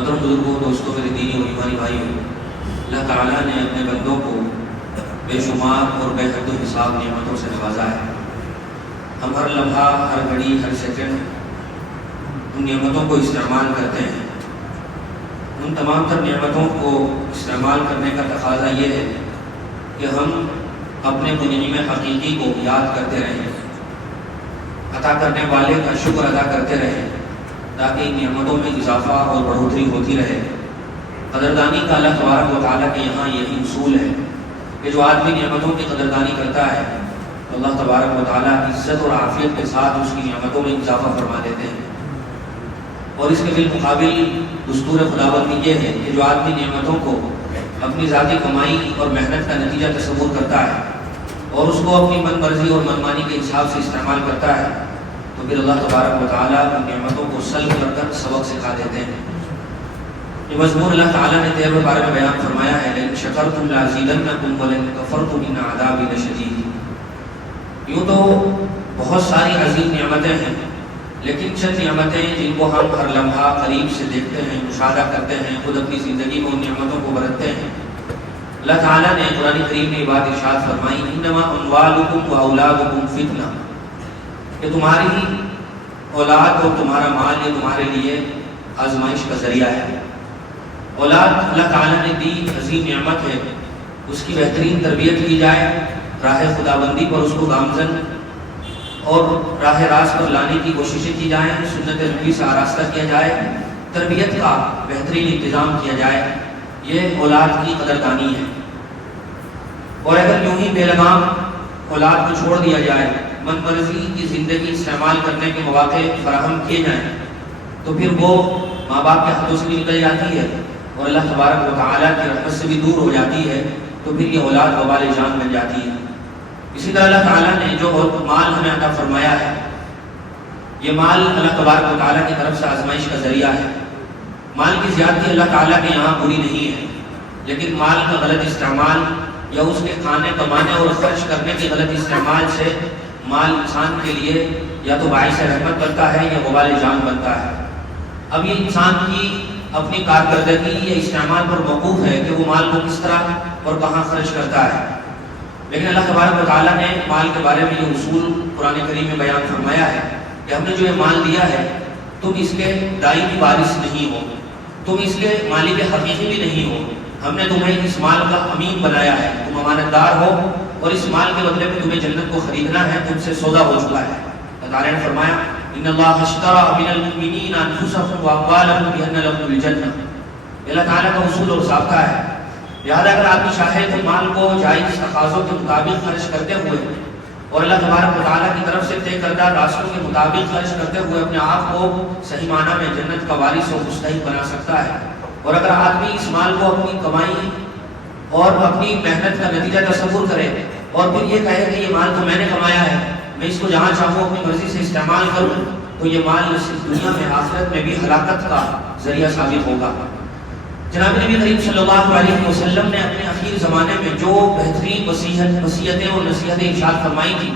محترم بزرگوں، دوستوں، میرے دینی اور ایمانی بھائیوں، اللہ تعالیٰ نے اپنے بندوں کو بے شمار اور بے حد و حساب نعمتوں سے نوازا ہے۔ ہم ہر لمحہ، ہر گھڑی، ہر سیکنڈ ان نعمتوں کو استعمال کرتے ہیں۔ ان تمام تر نعمتوں کو استعمال کرنے کا تقاضا یہ ہے کہ ہم اپنے منعم حقیقی کو یاد کرتے رہیں، عطا کرنے والے کا شکر ادا کرتے رہیں، تاکہ ان نعمتوں میں اضافہ اور بڑھوتری ہوتی رہے۔ قدردانی کا اللہ تبارک و تعالیٰ کے یہاں یہی اصول ہے کہ جو آدمی نعمتوں کی قدردانی کرتا ہے تو اللہ تبارک و تعالیٰ عزت اور عافیت کے ساتھ اس کی نعمتوں میں اضافہ فرما دیتے ہیں۔ اور اس کے بالمقابل دستور خداوندی یہ ہے کہ جو آدمی نعمتوں کو اپنی ذاتی کمائی اور محنت کا نتیجہ تصور کرتا ہے اور اس کو اپنی من مرضی اور منمانی کے حساب سے استعمال کرتا ہے تو پھر اللہ تبارک و تعالیٰ ان نعمتوں کو سلب کر کر سبق سکھا دیتے ہیں۔ یہ مضمون اللہ تعالیٰ نے 13ویں پارے میں بیان فرمایا ہے، لئن شکرتم لازیدنکم ولئن کفرتم ان عذابی لشدید۔ یوں تو بہت ساری عظیم نعمتیں ہیں، لیکن چند نعمتیں جن کو ہم ہر لمحہ قریب سے دیکھتے ہیں، مشاہدہ کرتے ہیں، خود اپنی زندگی میں ان نعمتوں کو برتتے ہیں۔ اللہ تعالیٰ نے قرآن کریم میں یہ بات ارشاد فرمائی، انما اموالکم و اولادکم فتنہ، کہ تمہاری اولاد اور تمہارا مال یہ تمہارے لیے آزمائش کا ذریعہ ہے۔ اولاد اللہ تعالیٰ نے دی عظیم نعمت ہے، اس کی بہترین تربیت کی جائے، راہ خداوندی پر اس کو گامزن اور راہ راست پر لانے کی کوششیں کی جائیں، سنت نبی سے آراستہ کیا جائے، تربیت کا بہترین انتظام کیا جائے، یہ اولاد کی قدردانی ہے۔ اور اگر یوں ہی بے لگام اولاد کو چھوڑ دیا جائے، من مرضی کی زندگی استعمال کرنے کے مواقع فراہم کیے جائیں تو پھر وہ ماں باپ کے ہاتھوں سے بھی نکل جاتی ہے اور اللہ تبارک و تعالیٰ کی رحمت سے بھی دور ہو جاتی ہے، تو پھر یہ اولاد وبال جان بن جاتی ہے۔ اسی طرح اللہ تعالیٰ نے جو مال ہمیں عطا فرمایا ہے، یہ مال اللہ تبارک و تعالیٰ کی طرف سے آزمائش کا ذریعہ ہے۔ مال کی زیادتی اللہ تعالیٰ کے یہاں بری نہیں ہے، لیکن مال کا غلط استعمال یا اس کے کھانے کمانے اور خرچ کرنے کے غلط استعمال سے مال انسان کے لیے یا تو باعث رحمت بنتا ہے یا وبال جان بنتا ہے۔ اب یہ انسان کی اپنی کارکردگی یا استعمال پر موقوف ہے کہ وہ مال کو کس طرح اور کہاں خرچ کرتا ہے۔ لیکن اللہ تبارک و تعالیٰ نے مال کے بارے میں یہ اصول قرآن کریم میں بیان فرمایا ہے کہ ہم نے جو یہ مال دیا ہے، تم اس کے دائمی وارث نہیں ہو، تم اس کے مالک حقیقی بھی نہیں ہو، ہم نے تمہیں اس مال کا امین بنایا ہے، تم امانت دار ہو اور اس مال کے بدلے میں تمہیں جنت کو خریدنا ہے، تم سے سودا ہو چکا ہے۔ اللہ تعالیٰ نے فرمایا ان اللہ اشترى من المؤمنین انفسهم واموالهم بان لهم الجنہ۔ اللہ تعالیٰ کا اصول اور ضابطہ ہے، لہذا اگر آدمی چاہے تو مال کو جائز تقاضوں کے مطابق خرچ کرتے ہوئے اور اللہ تبارک و تعالیٰ کی طرف سے طے کردہ راستوں کے مطابق خرچ کرتے ہوئے اپنے آپ کو صحیح معنی میں جنت کا وارث اور مستحق بنا سکتا ہے۔ اور اگر آدمی اس مال کو اپنی کمائی اور اپنی محنت کا نتیجہ تصور کرے اور پھر یہ کہے کہ یہ مال تو میں نے کمایا ہے، میں اس کو جہاں چاہوں اپنی مرضی سے استعمال کروں، تو یہ مال صرف دنیا میں آخرت میں بھی ہلاکت کا ذریعہ ثابت ہوگا۔ جناب نبی کریم صلی اللہ علیہ وسلم نے اپنے اخیر زمانے میں جو بہترین وصیتیں اور نصیحتیں ارشاد فرمائی تھی،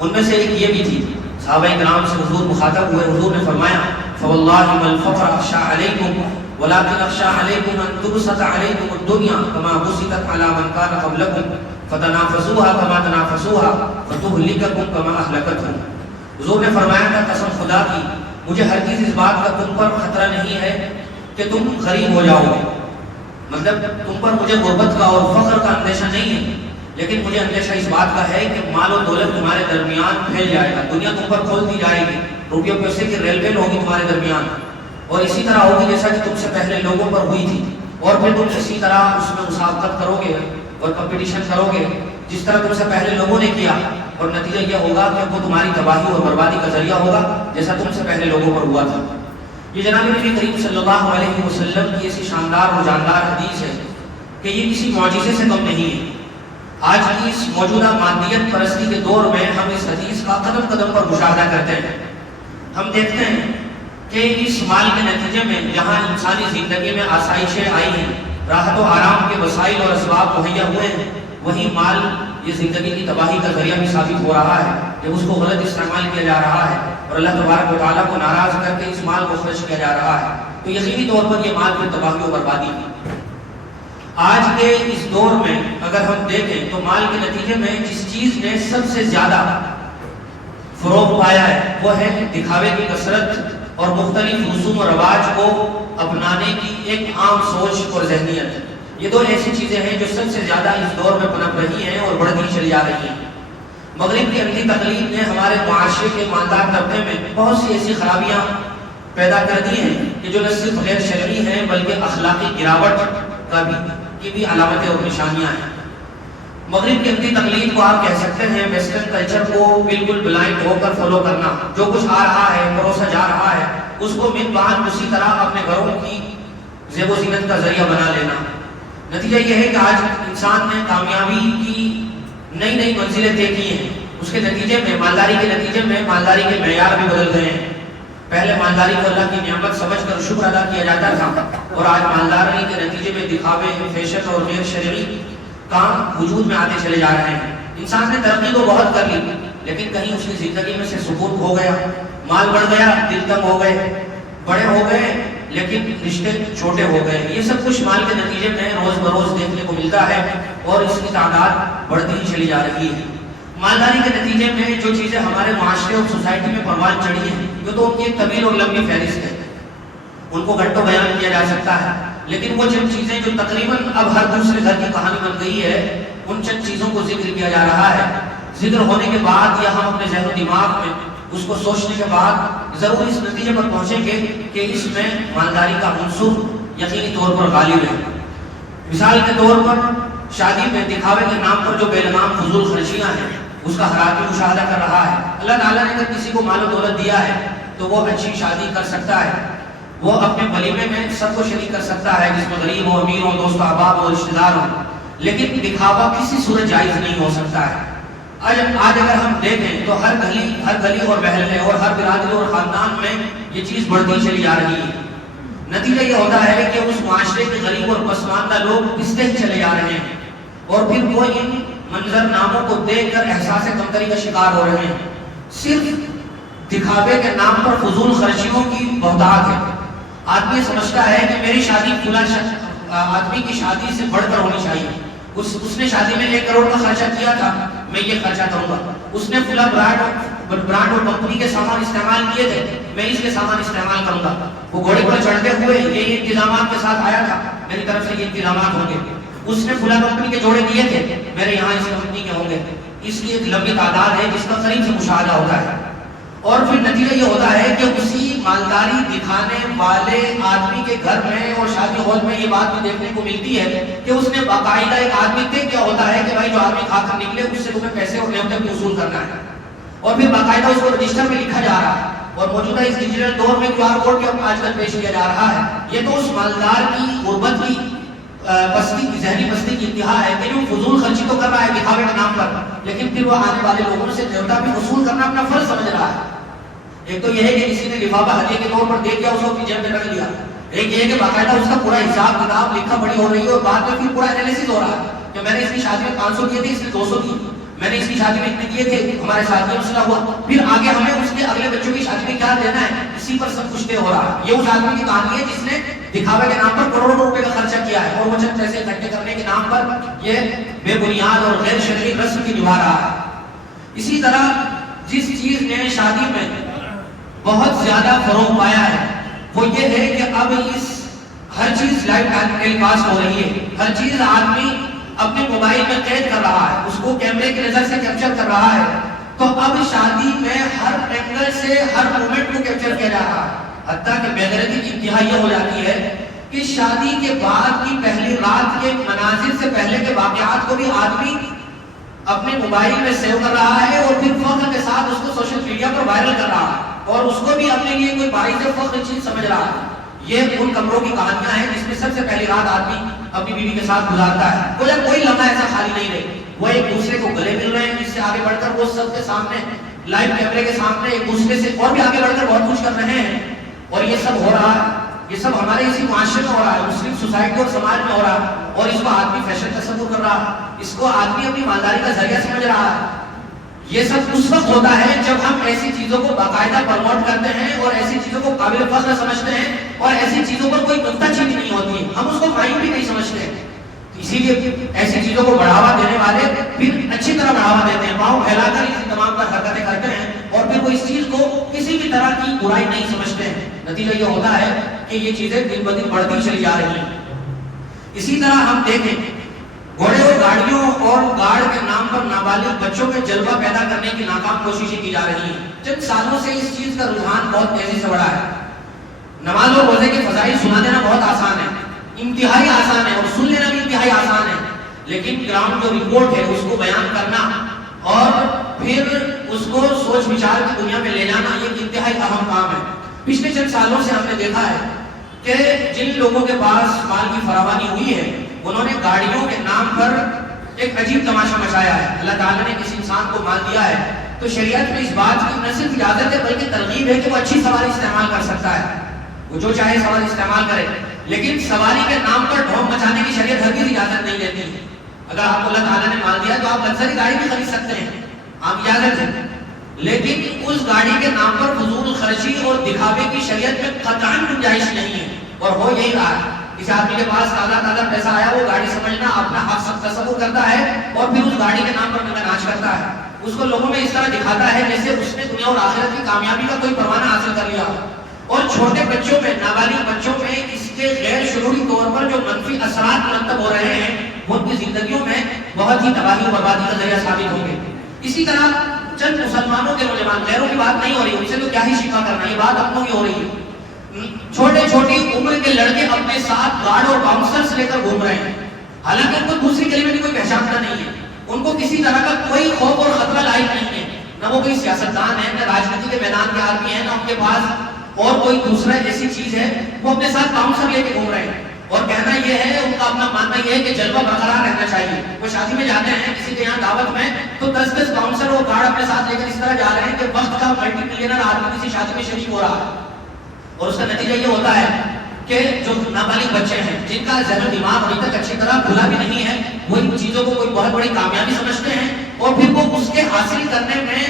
ان میں سے ایک یہ بھی تھی۔ صحابہ کرام سے حضور مخاطب ہوئے، حضور نے فرمایا فواللہ ما الفقر اخشى علیکم ولكن اخشى علیکم ان تبسط علیکم الدنیا کما بسطت علی من کان قبلکم فتنافسوها کما تنافسوها فتهلککم کما اہلکتهم۔ حضور نے فرمایا تھا قسم خدا کی مجھے ہر چیز اس بات کا تم پر خطرہ نہیں ہے کہ تم غریب ہو جاؤ گے، مطلب تم پر مجھے غربت کا اور فقر کا اندیشہ نہیں ہے، لیکن مجھے اندیشہ اس بات کا ہے کہ مال و دولت تمہارے درمیان پھیل جائے گا، دنیا تم پر کھول دی جائے گی، روپیوں پیسے کی ریل ویل ہوگی تمہارے درمیان، اور اسی طرح ہوگی جیسا کہ تم سے پہلے لوگوں پر ہوئی تھی، اور پھر تم اسی طرح اس میں مسابقت کرو گے اور کمپٹیشن کرو گے جس طرح تم سے پہلے لوگوں نے کیا، اور نتیجہ یہ ہوگا کہ وہ تمہاری تباہی اور بربادی کا ذریعہ ہوگا جیسا تم سے پہلے لوگوں پر ہوا تھا۔ یہ جناب نبی کریم صلی اللہ علیہ وسلم کی ایسی شاندار اور جاندار حدیث ہے کہ یہ کسی معجزے سے کم نہیں ہے۔ آج کی اس موجودہ مادیت پرستی کے دور میں ہم اس حدیث کا قدم قدم پر مشاہدہ کرتے ہیں۔ ہم دیکھتے ہیں کہ اس مال کے نتیجے میں جہاں انسانی زندگی میں آسائشیں آئی ہیں، راحت و آرام کے وسائل اور اسباب مہیا ہوئے ہیں، وہی مال یہ زندگی کی تباہی کا ذریعہ بھی ثابت ہو رہا ہے کہ اس کو غلط استعمال کیا جا رہا ہے اور اللہ تبارک و تعالیٰ کو ناراض کر کے اس مال کو خرچ کیا جا رہا ہے۔ تو یقینی طور پر یہ مال پھر تباہی و بربادی ہے۔ آج کے اس دور میں اگر ہم دیکھیں تو مال کے نتیجے میں جس چیز نے سب سے زیادہ فروغ پایا ہے وہ ہے دکھاوے کی کثرت اور مختلف رسوم و رواج کو اپنانے کی ایک عام سوچ اور ذہنیت۔ یہ دو ایسی چیزیں ہیں جو سب سے زیادہ اس دور میں پنپ رہی ہیں اور بڑھتی چلی جا رہی ہیں۔ مغرب کی اندھی تقلید نے ہمارے معاشرے کے مالدار طبقے میں بہت سی ایسی خرابیاں پیدا کر دی ہیں کہ جو نہ صرف غیر شرعی ہیں بلکہ اخلاقی گراوٹ کی بھی علامتیں اور نشانیاں ہیں۔ مغرب کی اندھی تقلید کو آپ کہہ سکتے ہیں ویسٹرن کلچر کو بالکل بلائنڈ ہو کر فالو کرنا، جو کچھ آ رہا ہے پروسا جا رہا ہے اس کو من بعد اسی طرح اپنے گھروں کی زیب و زینت کا ذریعہ بنا لینا۔ نتیجہ یہ ہے کہ آج انسان نے کامیابی کی نئی نئی منزلیں طے کی ہیں، اس کے نتیجے میں مالداری کے نتیجے میں مالداری کے معیار بھی بدل گئے ہیں۔ پہلے مالداری کو اللہ کی نعمت سمجھ کر شکر ادا کیا جاتا تھا اور آج مالداری کے نتیجے میں دکھاوے، فیشن اور غیر شرعی کام وجود میں آتے چلے جا رہے ہیں۔ انسان نے ترقی تو بہت کر لی لیکن کہیں اس کی زندگی میں سے سکون ہو گیا، مال بڑھ گیا، دل تنگ ہو گئے، بڑے ہو گئے لیکن رشتے چھوٹے ہو گئے۔ یہ سب کچھ مال کے نتیجے میں روز بروز دیکھنے کو ملتا ہے اور اس کی تعداد بڑھتی ہی چلی جا رہی ہے۔ مالداری کے نتیجے میں جو چیزیں ہمارے معاشرے اور سوسائٹی میں پروان چڑھی ہیں جو تو ان کی ایک طویل اور لمبی فہرست ہے، ان کو گھنٹوں بیان کیا جا سکتا ہے، لیکن وہ چند چیزیں جو تقریباً اب ہر دوسرے گھر کی کہانی بن گئی ہے ان چند چیزوں کو ذکر کیا جا رہا ہے۔ ذکر ہونے کے بعد یا ہم اپنے ذہن و دماغ میں اس کو سوچنے کے بعد ضرور اس نتیجے پر پہنچیں گے کہ اس میں مالداری کا عنصر یقینی طور پر غالب ہے۔ مثال کے طور پر شادی میں دکھاوے کے نام پر جو بے لگام فضول خرچیاں ہیں اس کا حرامی مشاہدہ کر رہا ہے۔ اللہ تعالیٰ نے اگر کسی کو مال و دولت دیا ہے تو وہ اچھی شادی کر سکتا ہے، وہ اپنے ولیمے میں سب کو شریک کر سکتا ہے جس میں غریب ہو، امیر ہو، دوست و احباب ہو، رشتہ دار ہو، لیکن دکھاوا کسی صورت جائز نہیں ہو سکتا ہے۔ آج اگر ہم دیکھیں تو ہر گلی اور محلے اور ہر برادری اور خاندان میں یہ چیز بڑھتی چلی جا رہی ہے۔ نتیجہ یہ ہوتا ہے کہ اس معاشرے کے غریب اور پسماندہ لوگ پستے ہی چلے جا رہے ہیں اور پھر وہ ان منظر ناموں کو دیکھ کر احساس کمتری کا شکار ہو رہے ہیں۔ صرف دکھاوے کے نام پر فضول خرچیوں کی بہتات ہے۔ آدمی سمجھتا ہے کہ میری شادی فلاں آدمی کی شادی سے بڑھ کر ہونی چاہیے، اس نے شادی میں 1 کروڑ کا خرچہ کیا تھا، میں یہ خرچہ کروں گا، اس نے فلاں برانڈ اور کمپنی کے سامان استعمال کیے تھے، میں اس کے سامان استعمال کروں گا، وہ گھوڑے پر چڑھتے ہوئے یہ انتظامات کے ساتھ آیا تھا، میری طرف سے یہ انتظامات ہوں گے، اس نے فلاں کمپنی کے جوڑے دیے تھے، میرے یہاں اس کمپنی کے ہوں گے۔ اس کی ایک لمبی تعداد ہے جس کا قریب سے مشاہدہ ہوتا ہے اور پھر نتیجہ یہ ہوتا ہے کہ اسی مالداری دکھانے والے آدمی کے گھر میں اور شادی ہال میں یہ بات بھی دیکھنے کو ملتی ہے کہ اس نے باقاعدہ ایک آدمی طے کیا ہوتا ہے کہ بھائی جو آدمی کھا کر نکلے اس سے تمہیں پیسے اور نعمتیں وصول کرنا ہے اور پھر باقاعدہ اس کو رجسٹر میں لکھا جا رہا ہے اور موجودہ اس ڈیجیٹل دور میں QR کوڈ کے آج کل پیش کیا جا رہا ہے۔ یہ تو اس مالدار کی غربت کی پستی کی ذہنی پستی کی انتہا ہے کہ وہ فضول خرچی تو کر رہا ہے دکھاوے کے نام پر، لیکن پھر وہ آنے والے لوگوں سے نیوتا بھی وصول کرنا اپنا فرض سمجھ رہا ہے۔ ایک تو یہ ہے کہ کسی نے لفافہ ہدیے کے طور پر دے دیا، اس کو اپنی جیب میں رکھ لیا، ایک یہ ہے کہ باقاعدہ اس کا پورا حساب کتاب لکھا پڑھی ہو رہی ہے اور بعد میں پھر پورا انالیسس ہو رہا ہے کہ میں نے اس کی شادی میں 500 دیے تھے، اس نے 200 دیے، میں نے اس کی شادی میں اتنے دیے تھے، ہمارے ساتھ یہ مسئلہ ہوا، پھر آگے ہمیں اس کے اگلے بچوں کی شادی میں کیا دینا ہے، اسی پر سب کچھ طے ہو رہا ہے۔ یہ اس آدمی کی کہانی ہے جس نے دکھاوے کے نام پر کروڑوں روپے کا خرچہ کیا ہے اور وہ چند پیسے اکٹھے کرنے کے نام پر یہ بے بنیاد اور غیر شرعی رسم کی نبھا رہا ہے۔ اسی طرح جس چیز نے شادی میں بہت زیادہ فروغ پایا ہے وہ یہ ہے کہ اب اس ہر چیز لائیو ٹیلی کاسٹ ہو رہی ہے، ہر چیز آدمی اپنے موبائل میں قید کر رہا ہے، اس کو کیمرے کی نظر سے کیپچر کر رہا ہے، تو اب شادی میں ہر اینگل سے ہر مومنٹ کو کیپچر کیا جا رہا ہے، حتیٰ کہ بے غیرتی کی انتہا یہ ہو جاتی ہے کہ شادی کے بعد کی پہلی رات کے مناظر سے پہلے کے واقعات کو بھی آدمی اپنے موبائل میں سیو کر رہا ہے اور پھر فخر کے ساتھ اس کو سوشل میڈیا پر وائرل کر رہا ہے اور اس کو بھی اپنے لیے کوئی باعث فخر چیز سمجھ رہا ہے۔ یہ ان کمروں کی کہانیاں ہیں جس میں سب سے پہلی رات آدمی اپنی بیوی کے ساتھ گزارتا ہے، کوئی لمحہ ایسا خالی نہیں رہے، وہ ایک دوسرے کو گلے مل رہے ہیں، جس سے آگے بڑھ کر وہ سب کے سامنے لائیو کیمرے کے سامنے ایک دوسرے سے اور بھی آگے بڑھ کر بہت کچھ کر رہے ہیں اور یہ سب ہو رہا ہے، یہ سب ہمارے اسی معاشرے میں ہو رہا ہے، مسلم سوسائٹی اور سماج میں ہو رہا ہے اور اس کو آدمی فیشن تصور کر رہا ہے، اس کو آدمی اپنی مالداری کا ذریعہ سمجھ رہا ہے۔ یہ سب اس وقت ہوتا ہے جب ہم ایسی چیزوں کو باقاعدہ پروموٹ کرتے ہیں اور ایسی چیزوں کو قابل فخر سمجھتے ہیں اور ایسی چیزوں پر کوئی نکتہ چینی نہیں ہوتی ہے، ہم اس کو مائن بھی نہیں سمجھتے، اسی لیے ایسی چیزوں کو بڑھاوا دینے والے پھر اچھی طرح بڑھاوا دیتے ہیں، پاؤں پھیلا کر اسی تمام پر حرکتیں کرتے ہیں اور پھر وہ اس چیز کو کسی بھی طرح کی برائی نہیں سمجھتے ہیں۔ نتیجہ یہ ہوتا ہے کہ یہ چیزیں دن بدن بڑھتی چلی جا رہی ہیں۔ اسی طرح ہم دیکھیں گھوڑے اور گاڑیوں اور گاڑ کے نام پر نابالغ بچوں میں جلوہ پیدا کرنے کی ناکام کوششیں کی جا رہی ہیں۔ چند سالوں سے اس چیز کا رجحان بہت تیزی سے بڑھا ہے۔ نماز اور روزے کی فضائل سنا دینا بہت آسان ہے، انتہائی آسان ہے، اور سن لینا بھی انتہائی آسان ہے، لیکن گراؤنڈ جو رپورٹ ہے اس کو بیان کرنا اور پھر اس کو سوچ وچار کی دنیا میں لے جانا یہ انتہائی اہم کام ہے۔ پچھلے چند سالوں سے ہم نے دیکھا ہے کہ جن لوگوں کے پاس مال کی فراوانی ہوئی ہے انہوں نے گاڑیوں کے نام پر ایک عجیب تماشا مچایا ہے۔ اللہ تعالیٰ نے کسی انسان کو مال دیا ہے تو شریعت میں اس بات کی نہ صرف اجازت ہے بلکہ ترغیب ہے کہ وہ اچھی سواری استعمال کر سکتا ہے، وہ جو چاہے سواری استعمال کرے، لیکن سواری کے نام پر ڈھونگ مچانے کی شریعت ہرگز اجازت نہیں دیتی۔ اگر آپ کو اللہ تعالیٰ نے مال دیا تو آپ لگژری گاڑی بھی خرید سکتے ہیں، آپ اجازت ہے، لیکن اس گاڑی کے نام پر فضول خرچی اور دکھاوے کی شریعت میں قطعاً گنجائش نہیں ہے، اور ہو یہی رہا ہے۔ اس آدمی کے پاس تازہ پیسہ آیا، وہ گاڑی سمجھنا اپنا حق سب تصور کرتا ہے اور پھر اس گاڑی کے نام پر ننگا ناچ کرتا ہے، اس کو لوگوں میں اس طرح دکھاتا ہے جیسے اس نے دنیا اور آخرت کی کامیابی کا کوئی پروانہ حاصل کر لیا۔ اور چھوٹے بچوں میں، نابالغ بچوں میں اس کے غیر شعوری طور پر جو منفی اثرات مرتب ہو رہے ہیں وہ ان کی زندگیوں میں بہت ہی تباہی و بربادی کا ذریعہ ثابت ہوں گے۔ اسی طرح چند مسلمانوں کے نوجوان، غیروں کی بات نہیں ہو رہی، ان سے تو کیا ہی شکوا کرنا، یہ بات اپنوں کی ہو رہی ہے، چھوٹی عمر کے لڑکے اپنے ساتھ گارڈ اور باؤنسرز لے کر گھوم رہے ہیں، حالانکہ ان کو دوسری کلمے کی کوئی پہچانتا نہیں ہے، ان کو کسی طرح کا کوئی خوف اور خطرہ لاحق نہیں ہے، نہ وہ کوئی سیاستدان ہے، نہ راجنیتی کے میدان کے آدمی ہیں، نہ ان کے پاس اور کوئی دوسرا ایسی چیز ہے، وہ اپنے ساتھ باؤنسر لے کے گھوم رہے ہیں، اور کہنا یہ ہے، ان کا اپنا ماننا یہ ہے کہ جلوہ برقرار رہنا چاہیے۔ وہ شادی میں جاتے ہیں کسی کے یہاں دعوت میں تو 10 باؤنسر اور گارڈ اپنے ساتھ لے کر اس طرح جا رہے ہیں کہ وقت کا ملٹی ملینر آدمی کسی شادی میں شریک ہو رہا ہے، اور اس کا نتیجہ یہ ہوتا ہے کہ جو نابالغ بچے ہیں جن کا ذہن و دماغ ابھی تک اچھی طرح کھلا بھی نہیں ہے، وہ ان چیزوں کو کوئی بہت بڑی کامیابی سمجھتے ہیں اور پھر وہ اس کے حاصل کرنے میں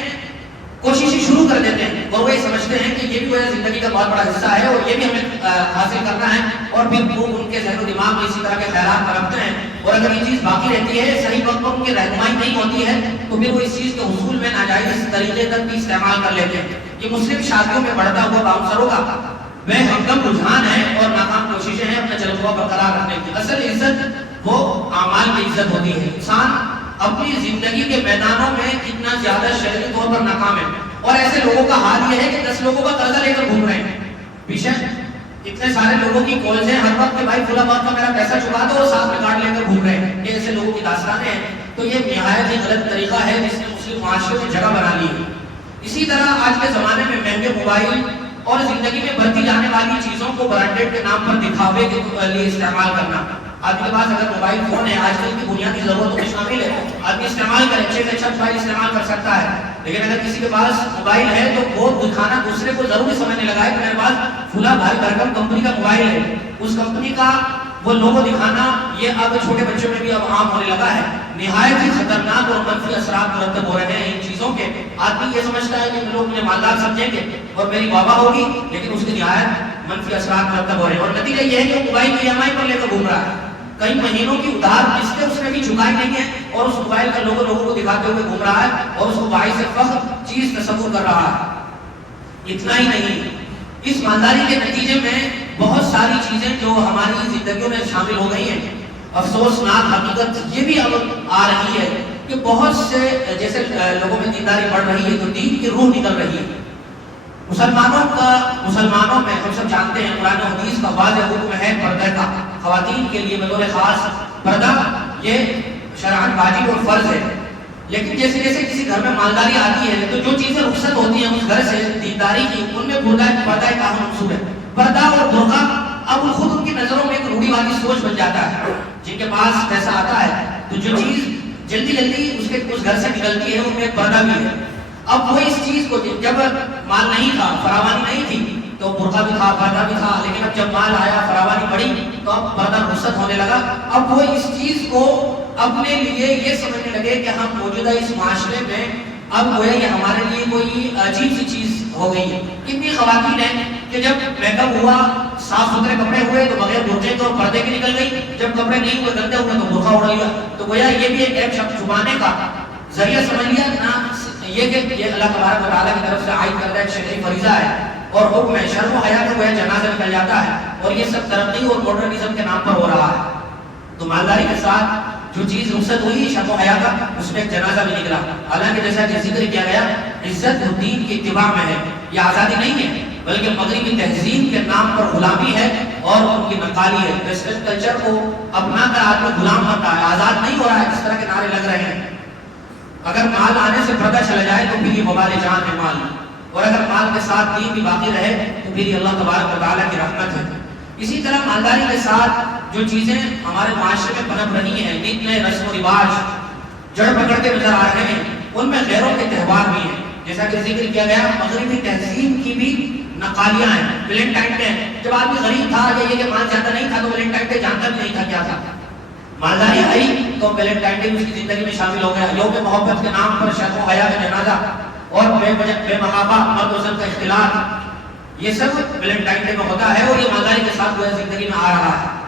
کوششیں شروع کر دیتے ہیں، اور وہ یہ سمجھتے ہیں کہ یہ بھی میری زندگی کا بہت بڑا حصہ ہے اور یہ بھی ہمیں حاصل کرنا ہے، اور پھر وہ ان کے ذہن و دماغ میں اسی طرح کے خیالات رکھتے ہیں، اور اگر یہ چیز باقی رہتی ہے، صحیح وقت پر ان کی رہنمائی نہیں ہوتی ہے تو پھر وہ اس چیز کے حصول میں ناجائز طریقے تک بھی استعمال کر لیتے ہیں۔ یہ مسلم شادیوں میں بڑھتا ہوا باؤنسروں کا بے ہمدم رجحان ہے اور ناکام کوششیں ہیں اپنا جلوہ برقرار رکھنے کی۔ اصل عزت وہ اعمال کی عزت ہوتی ہے۔ انسان اپنی زندگی کے میدانوں میں کتنا زیادہ شہری طور پر ناکام ہے، اور ایسے لوگوں کا حال یہ ہے کہ 10 لوگوں کا قرضہ لے کر گھوم رہے ہیں، پیچھے اتنے سارے لوگوں کی کالز ہیں ہر وقت کہ بھائی فلاں وقت کا میرا پیسہ چکا دو، اور ساتھ میں کارڈ لے کر گھوم رہے ہیں، یہ ایسے لوگوں کی داستانیں ہیں۔ تو یہ نہایت ہی غلط طریقہ ہے جس نے مسلم معاشرے میں جگہ بنا لی ہے۔ اسی طرح آج کے زمانے میں مہنگے موبائل اور زندگی میں بڑھتی جانے والی چیزوں کو برانڈیڈ کے نام پر دکھاوے کے لیے استعمال کرنا۔ آدمی کے پاس اگر موبائل فون ہے، آج کل کی بنیادی ضرورتوں میں شامل ہے، آدمی استعمال کرے، اچھے سے اچھا موبائل استعمال کر سکتا ہے، لیکن اگر کسی کے پاس موبائل ہے تو وہ دکھانا دوسرے کو ضروری سمجھنے لگا ہے کہ میرے پاس فلاں بھائی بھرکم کمپنی کا موبائل ہے، اس کمپنی کا وہ لوگو دکھانا یہ اب چھوٹے بچوں میں بھی اب عام ہونے لگا ہے۔ نہایت ہی خطرناک اور منفی اثرات مرتب ہو رہے ہیں ان چیزوں کے۔ آدمی یہ سمجھتا ہے کہ لوگ مجھے مالدار سمجھیں گے اور میری واہ ہوگی، لیکن اس کی نہایت منفی اثرات مرتب ہو رہے ہیں، اور نتیجہ یہ ہے کہ وہ موبائل کی EMI پر لے کر گھوم رہا ہے، کئی مہینوں کی ادھار قسطیں اس نے بھی چکائی نہیں ہے، اور اس موبائل کا لوگوں کو دکھاتے ہوئے گھوم رہا ہے اور اس کو باعث فخر چیز تصور کر رہا ہے۔ اتنا ہی نہیں، اس مالداری کے نتیجے میں بہت ساری چیزیں جو ہماری زندگیوں میں شامل ہو گئی ہیں، افسوسناک حقیقت یہ بھی اب آ رہی ہے کہ بہت سے جیسے لوگوں میں دینداری بڑھ رہی ہے تو دین کی روح نکل رہی ہے۔ مسلمانوں میں ہم سب جانتے ہیں قرآن و حدیث کا واضح حکم ہے پردہ کا، خواتین کے لیے بطور خاص پردہ یہ شرعاً واجب اور فرض ہے، لیکن جیسے جیسے کسی گھر میں مالداری آتی ہے تو جو چیزیں رخصت ہوتی ہیں اس گھر سے دینداری کی، ان میں پردہ کا اہم عنصر ہے۔ پردہ اور برقع اب خود ان کی نظروں میں ایک روڑیواتی سوچ بن جاتا ہے، جن کے پاس پیسہ آتا ہے تو جو چیز جلدی اس گھر سے نکلتی ہے ان میں پردہ بھی ہے۔ اب وہ اس چیز کو جب مال نہیں تھا، فراوانی نہیں تھی تو برقع بھی تھا، پردہ بھی تھا، لیکن اب جب مال آیا، فراوانی بڑھی تو اب پردہ رخصت ہونے لگا۔ اب وہ اس چیز کو اپنے لیے یہ سمجھنے لگے کہ ہم موجودہ اس معاشرے میں اب گویا یہ ہمارے لیے کوئی عجیب سی چیز ہو گئی ہے. کتنی خواتین ہیں کہ جب میک اپ ہوا، صاف ستھرے کپڑے ہوئے تو بغیر برقعے کے اور پردے کے نکل گئی، جب کپڑے نہیں ہوئے گندے ہوئے تو برقع اڑ لیا. تو گویا یہ بھی ایک عیب چھپانے کا ذریعہ سمجھ لیا نا، یہ کہ یہ اللہ تبارک و تعالیٰ کی طرف سے عائد کردہ ایک شرعی فریضہ ہے اور حکم ہے. شرم و حیا کا گویا جنازہ نکل جاتا ہے اور یہ سب ترقی اور ماڈرنزم کے نام پر ہو رہا ہے. تو مالداری کے ساتھ جو چیز رخصت ہوئی شرم و حیا کا، اس میں ایک جنازہ بھی نکلا. حالانکہ جیسا کہ ذکر کیا گیا عزت الدین کی اتباع میں ہے. یہ آزادی نہیں ہے بلکہ مغربی تہذیب کے نام پر غلامی ہے اور ان کی نقالی ہے. ویسٹرن کلچر کو اپنا کر آدمی غلام بنتا ہے، آزاد نہیں ہو رہا ہے. اس طرح کے نعرے لگ رہے ہیں. اگر مال آنے سے پردہ چلا جائے تو پھر یہ وبال جان ہے مال، اور اگر مال کے ساتھ دین بھی باقی رہے تو پھر یہ اللہ تبارک و تعالیٰ کی رحمت ہے. اسی طرح مالداری کے ساتھ جو چیزیں ہمارے معاشرے میں پنپ رہی ہیں، نت نئے رسم و رواج جڑ پکڑتے نظر آ رہے ہیں، ان میں غیروں کے تہوار بھی ہیں. جیسا کہ ذکر کیا گیا مغربی تہذیب کی بھی نقالیاں ہیں. ویلنٹائن ڈے، جب آدمی غریب تھا یا یہ کہ مال زیادہ نہیں تھا تو ویلنٹائن ڈے جانتا بھی نہیں تھا کیا تھا. مالداری آئی تو ویلنٹائن ڈے اس کی زندگی میں شامل ہو گیا. یوم محبت کے نام پر شرم و حیا کا جنازہ اور بے محابہ مرد و زن کا اختلاط، یہ سب ویلنٹائن ڈے میں ہوتا ہے اور یہ مالداری کے ساتھ وہ زندگی میں آ رہا ہے.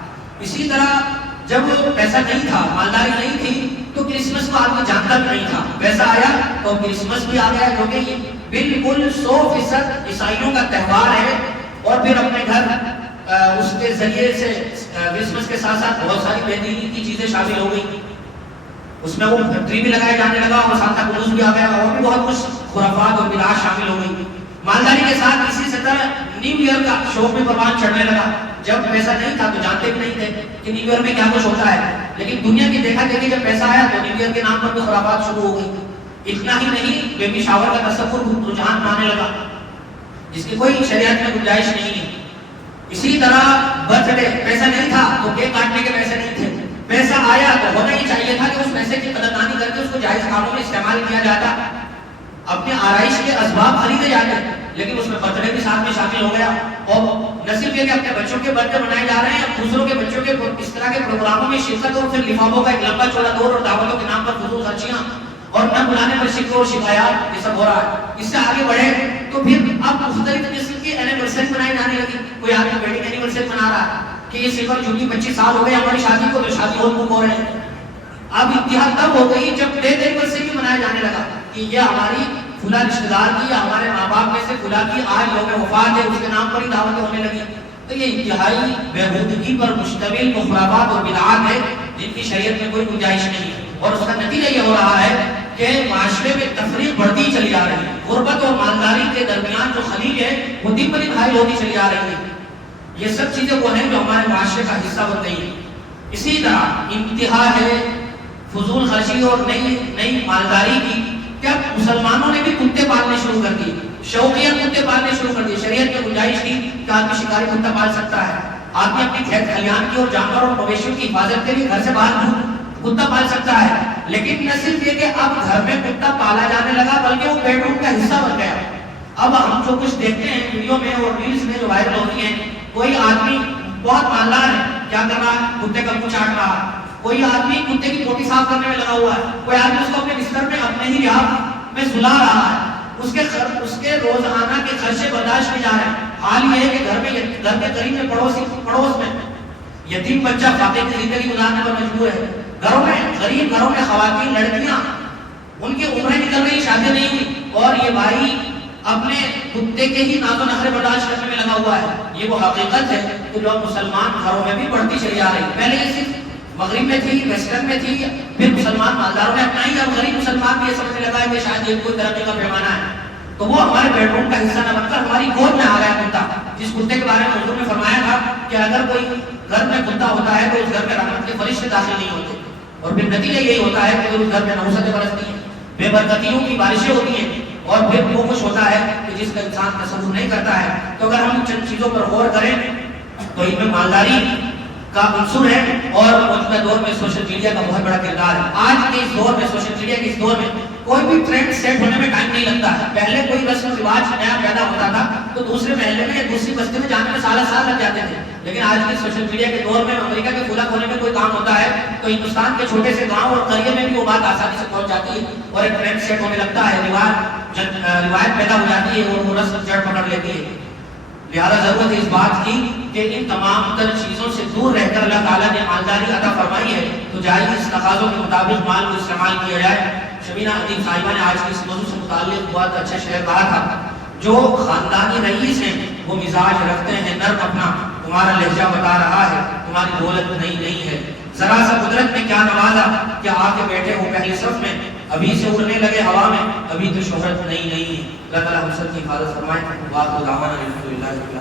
اسی طرح جب پیسہ نہیں تھا، مالداری نہیں تھی، تو کرسمس کو آدمی جانتا بھی نہیں تھا. پیسہ آیا تو کرسمس بھی آ گیا، جو کہ یہ بالکل 100% عیسائیوں کا تہوار ہے. اور پھر اپنے گھر اس کے ذریعے سے کرسمس کے ساتھ ساتھ بہت ساری بے دینی کی چیزیں شامل ہو گئی. اس میں وہ ٹری بھی لگایا جانے لگا اور سانتا کلوز بھی آ گیا اور بھی بہت کچھ خرافات اور بدعات شامل ہو گئی. مالداری کے ساتھ اسی طرح نیو ایئر کا شوق بھی پروان چڑھنے لگا. جب پیسہ نہیں تھا تو جانتے بھی نہیں تھے کہ نیو ایئر میں کیا کچھ ہوتا ہے، لیکن دنیا کی دیکھا دیکھی جب پیسہ آیا تو نیو ایئر کے نام پر بھی خرافات شروع ہو گئی. اتنا ہی نہیں، بیبی شاور کا تصور رجحان پانے لگا جس کی کوئی شریعت میں گنجائش نہیں ہے. اسی طرح برتھ ڈے، پیسہ نہیں تھا تو کیک کاٹنے کے پیسے نہیں تھے. پیسہ آیا تو ہونا ہی چاہیے تھا کہ اس پیسے کی قدردانی کر کے اس کو جائز کاموں میں استعمال کیا جاتا. اپنے آرائش کے اسباب خریدے جاتے، لیکن اس میں برتھ ڈے بھی ساتھ میں شامل ہو گیا. اور نہ صرف یہ کہ اپنے بچوں کے برتھ ڈے منائے جا رہے ہیں، دوسروں کے بچوں کے اس طرح کے پروگراموں میں شرکت اور پھر لفافوں کا ایک لمبا چوڑا دور اور دعوتوں کے نام پر فضول خرچیاں اور نہ بلانے پر شکر اور شکایات، یہ سب ہو رہا ہے. اس سے آگے بڑھے تو پھر اب مختلف قسم کی اینیورسری منائی جانے لگی. کوئی آدمی ویڈنگ اینیورسری منا رہا ہے کہ یہ صرف چونکہ 25 سال ہو گئے ہماری شادی کو تو شادی ہال بک ہو رہے ہیں. اب انتہا تب ہو گئی جب ڈیتھ اینیورسری بھی منایا جانے لگا کہ یہ ہماری فلاں رشتہ دار کی یا ہمارے ماں باپ میں سے فلاں کی آج یوم وفات ہے، اس کے نام پر ہی دعوتیں ہونے لگی. تو یہ انتہائی بےہودگی پر مشتمل خرافات اور بدعات ہے جن کی شریعت میں کوئی گنجائش نہیں ہے. اور اس کا نتیجہ یہ ہو رہا ہے کہ معاشرے میں تفریق بڑھتی چلی جا رہی ہے. غربت اور مالداری کے درمیان جو خلیج ہے وہ دن بدن حائل ہوتی چلی جا رہی ہے. یہ سب چیزیں وہ ہیں جو ہمارے معاشرے کا حصہ بن گئی ہیں. اسی طرح انتہا ہے فضول خرچی اور نئی مالداری کی. کیا مسلمانوں نے بھی کتے پالنے شروع کر دیے، شوقیہ کتے پالنے شروع کر دیے. شریعت میں گنجائش تھی کہ آدمی شکاری کتا پال سکتا ہے، آدمی اپنی کھیت کھلیان کی اور جانوروں اور مویشیوں کی حفاظت کے لیے گھر سے باہر کتا پال سکتا ہے. لیکن نہ صرف یہ کہ اب گھر میں کتا پالا جانے لگا بلکہ وہ بیڈ روم کا حصہ بن گیا. اب ہم جو کچھ دیکھتے ہیں ویڈیو میں اور ریلز میں جو وائرل ہوتی ہیں، کوئی آدمی بہت مالدار ہے، کیا کر رہا ہے، کتے کا منہ چاٹ رہا ہے. کوئی آدمی کتے کی پوٹی صاف کرنے میں لگا ہوا ہے. کوئی آدمی اس کو اپنے بستر میں اپنے ہی لحاظ میں سلا رہا ہے. اس کے روزانہ کے خرچے برداشت نہیں جا رہے ہیں. حال یہ ہے کہ گھر کے قریب میں پڑوس میں یتیم بچہ فاقے کی زندگی گزارنے پر مجبور ہے. غریب گھروں میں خواتین لڑکیاں ان کی عمریں نکل رہی، شادی نہیں ہوئی، اور یہ بھائی اپنے کتے کے ہی ناز و نخرے برداشت کرنے میں لگا ہوا ہے. یہ وہ حقیقت ہے کہ جو مسلمان گھروں میں بھی بڑھتی چلی جا رہی. پہلے یہ صرف مغرب میں تھی، ویسٹرن میں تھی، پھر مسلمان مالداروں نے اپنائی. اب غریب مسلمان بھی یہ سمجھنے لگا ہے کہ شاید یہ کوئی ترقی کا پیمانہ ہے. تو وہ ہمارے بیڈ روم کا حصہ نہ بن کر ہماری گود میں آ گیا کتا. جس کتے کے بارے میں حضور نے فرمایا تھا کہ اگر کوئی گھر میں کتا ہوتا ہے تو اس گھر میں رحمت کے فرشتے داخل نہیں ہوتے. اور پھر نتیجہ یہی ہوتا ہے کہ اس گھر میں نحوستیں برستی ہیں، بے برکتیوں کی بارشیں ہوتی ہیں، اور پھر وہ کچھ ہوتا ہے کہ جس کا انسان تصور نہیں کرتا ہے. تو اگر ہم چند چیزوں پر غور کریں تو ان میں مالداری کا عنصر ہے اور موجودہ دور میں سوشل میڈیا کا بہت بڑا کردار ہے۔ آج کے اس دور میں، سوشل میڈیا کے اس دور میں کوئی بھی ٹرینڈ سیٹ ہونے میں ٹائم نہیں لگتا ہے۔ پہلے کوئی رسم و رواج نیا پیدا ہوتا تھا تو دوسرے محلے میں یا دوسری بستی میں جانے میں سال لگ جاتے تھے، لیکن آج کے سوشل میڈیا کے دور میں امریکہ کے فلاں کونے میں کوئی کام ہوتا ہے تو ہندوستان کے چھوٹے سے گاؤں اور قریے میں بھی وہ بات آسانی سے پہنچ جاتی ہے اور ایک ٹرینڈ سیٹ ہونے لگتا ہے، روایت پیدا ہو جاتی ہے اور وہ رسم جڑ پکڑ لیتی ہے۔ لہذا ضرورت ہے اس بات کی کہ ان تمام تر چیزوں سے دور رہ کر اللہ تعالیٰ نے مالداری عطا فرمائی ہے تو جائز تقاضوں کے مطابق مال کو استعمال کیا جائے۔ شبینہ ادیب صاحبہ نے آج کی اس موضوع سے متعلق بہت اچھا شعر کہا تھا، جو خاندانی رئیس ہیں وہ مزاج رکھتے ہیں نرم اپنا، تمہارا لہجہ بتا رہا ہے تمہاری دولت نہیں ہے، ذرا سا قدرت میں کیا نوازا کہ آ کے بیٹھے ہو پہلی صف میں، ابھی سے اڑنے لگے ہوا میں، ابھی تو شہرت نہیں ہے۔ اللہ تعالیٰ ہم سب کی حفاظت فرمائے۔ وآخر دعوانا الحمدللہ رب العالمین۔